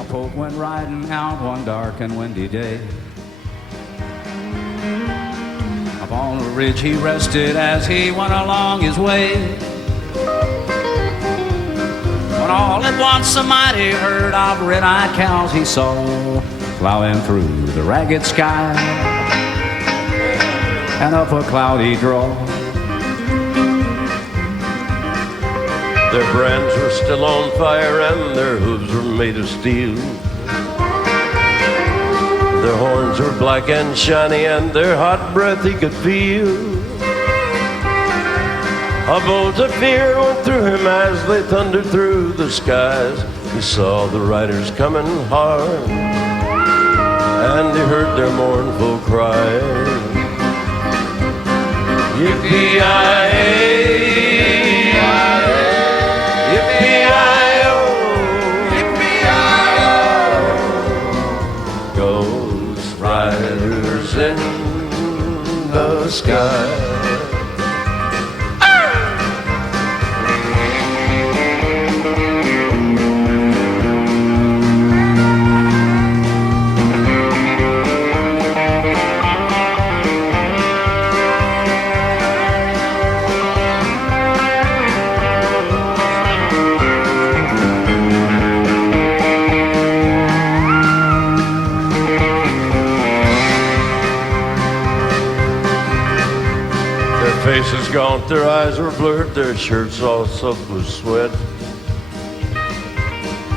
cowpoke went riding out one dark and windy day. Upon a ridge he rested as he went along his way. When all at once a mighty herd of red-eyed cows he saw plowing through the ragged sky and up a cloudy draw. Their brands were still on fire and their hooves were made of steel. Their horns were black and shiny and their hot breath he could feel. A bolt of fear went through him as they thundered through the skies. He saw the riders coming hard and he heard their mournful cry. Yippee-yi-yi, yippee-yi-yo, yippee-yi-yo. Ghost riders in the sky. Faces gaunt, their eyes were blurred, their shirts all soaked with sweat.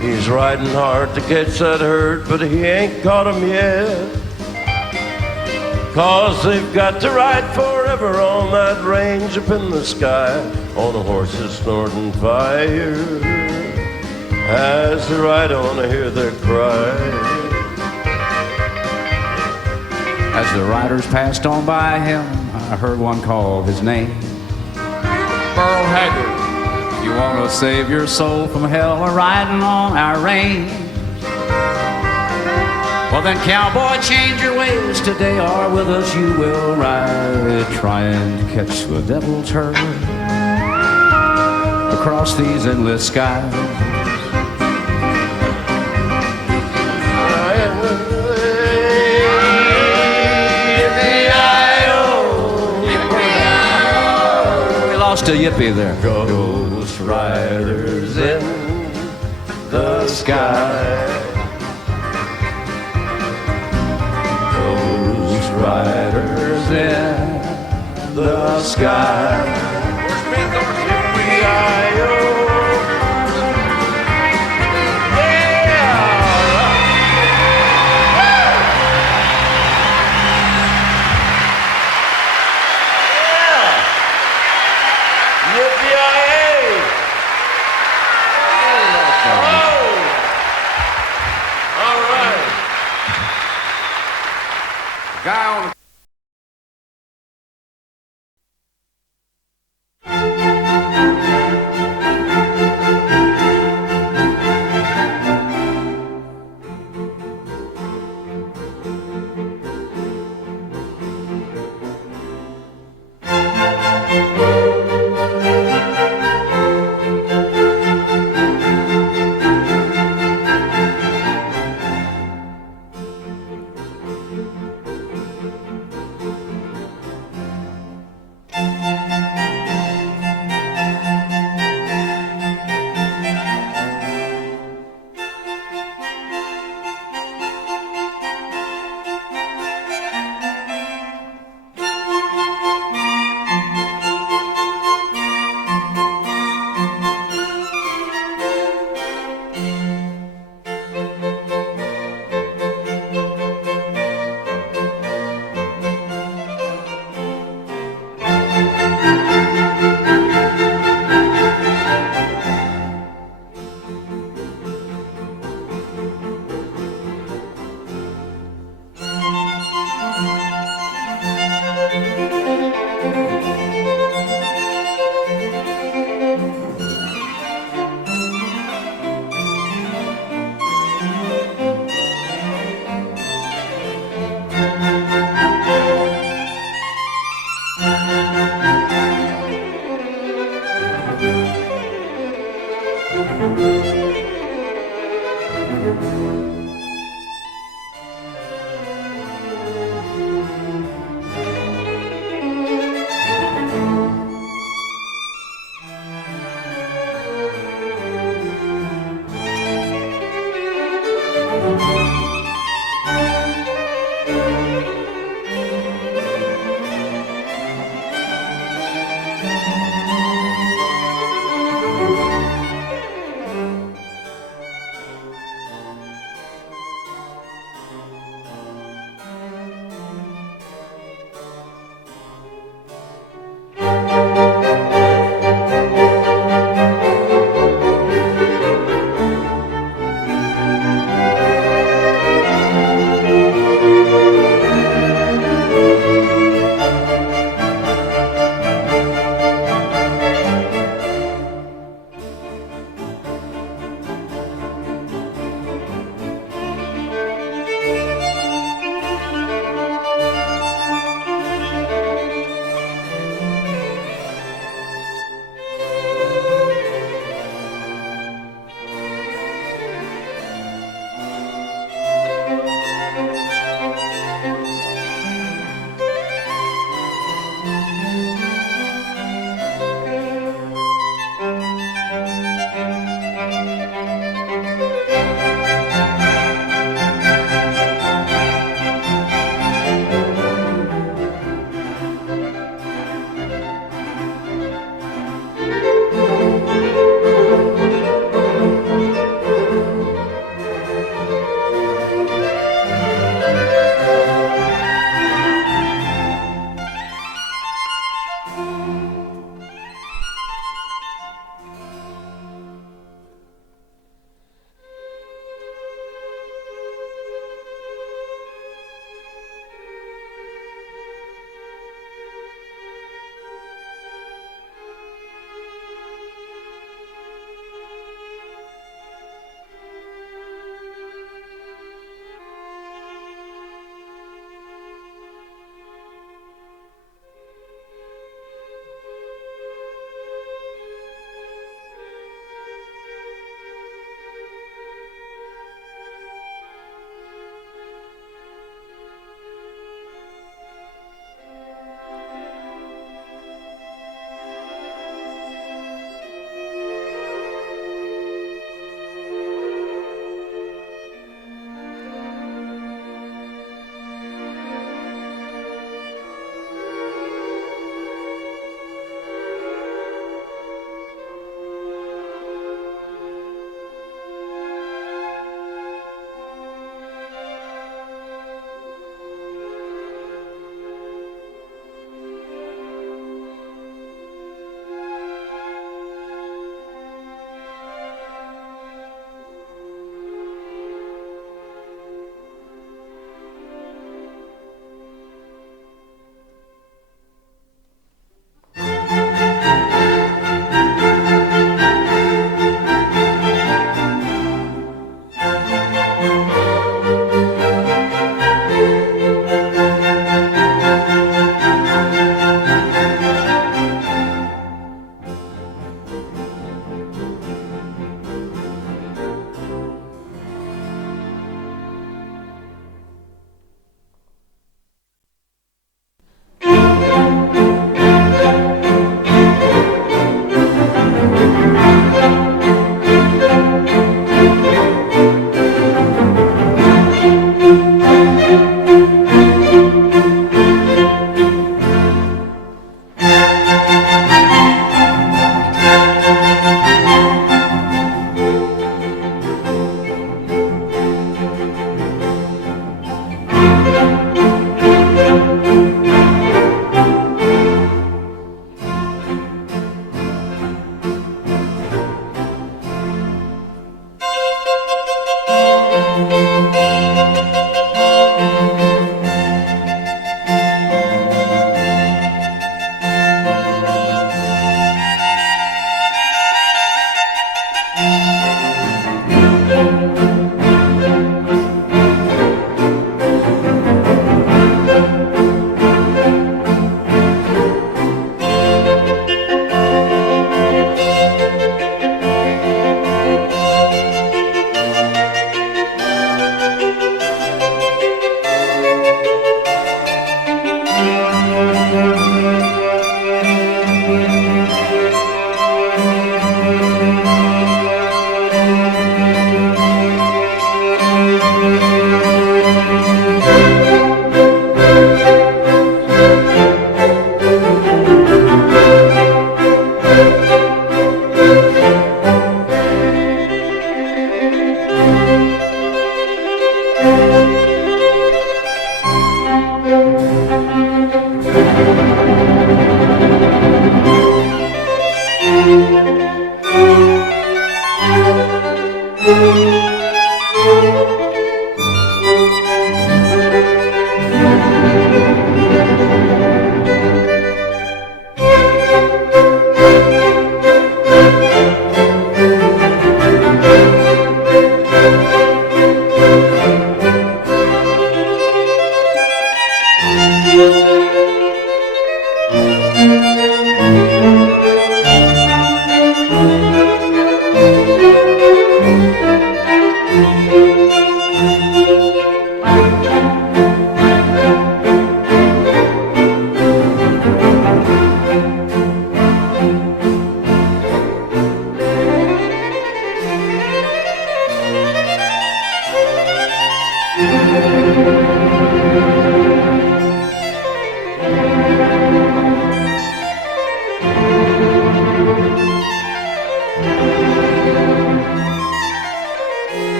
He's riding hard to catch that herd, but he ain't caught 'em yet. 'Cause they've got to ride forever on that range up in the sky, on a horse that's snorting fire. As they ride on, I hear their cry. As the riders passed on by him, I heard one call his name. Burl Haggard, if you want to save your soul from hell or riding on our range, well then cowboy, change your ways today, or with us you will ride, trying to catch the devil's herd across these endless skies. To yippee there. Ghost riders in the sky. Ghost riders in the sky.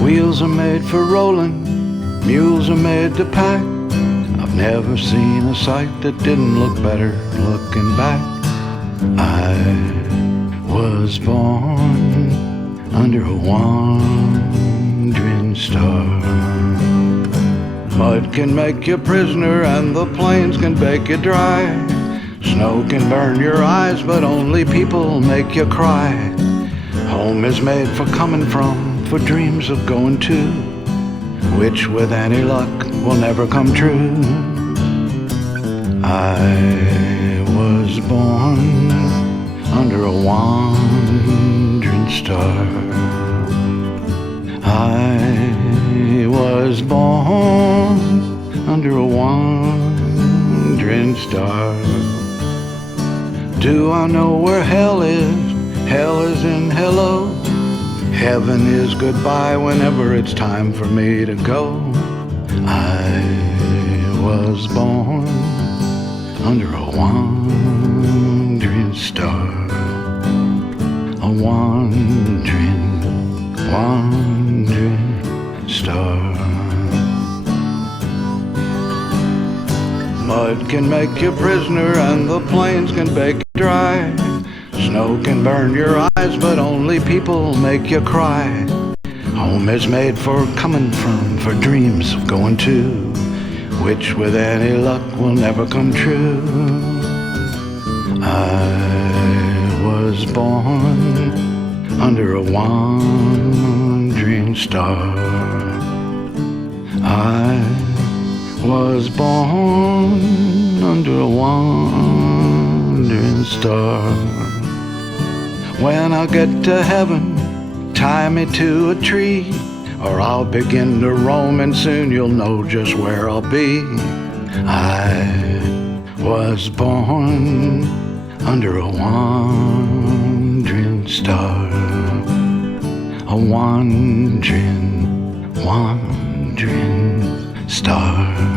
Wheels are made for rolling, mules are made to pack. I've never seen a sight that didn't look better looking back. I was born under a wandering star. Mud can make you prisoner and the plains can bake you dry. Snow can burn your eyes, but only people make you cry. Home is made for coming from, for dreams of going to, which with any luck will never come true. I was born under a wandering star. I was born under a wandering star. Do I know where hell is? Hell is in hello. Heaven is goodbye whenever it's time for me to go. I was born under a wandering star. A wandering star. Mud can make you prisoner and the plains can bake you dry. Snow can burn your eyes, but only people make you cry. Home is made for coming from, for dreams of going to, which with any luck will never come true. I was born under a wandering star. I was born under a wandering star. When I get to heaven, tie me to a tree, or I'll begin to roam and soon you'll know just where I'll be. I was born under a wandering star. A wandering star.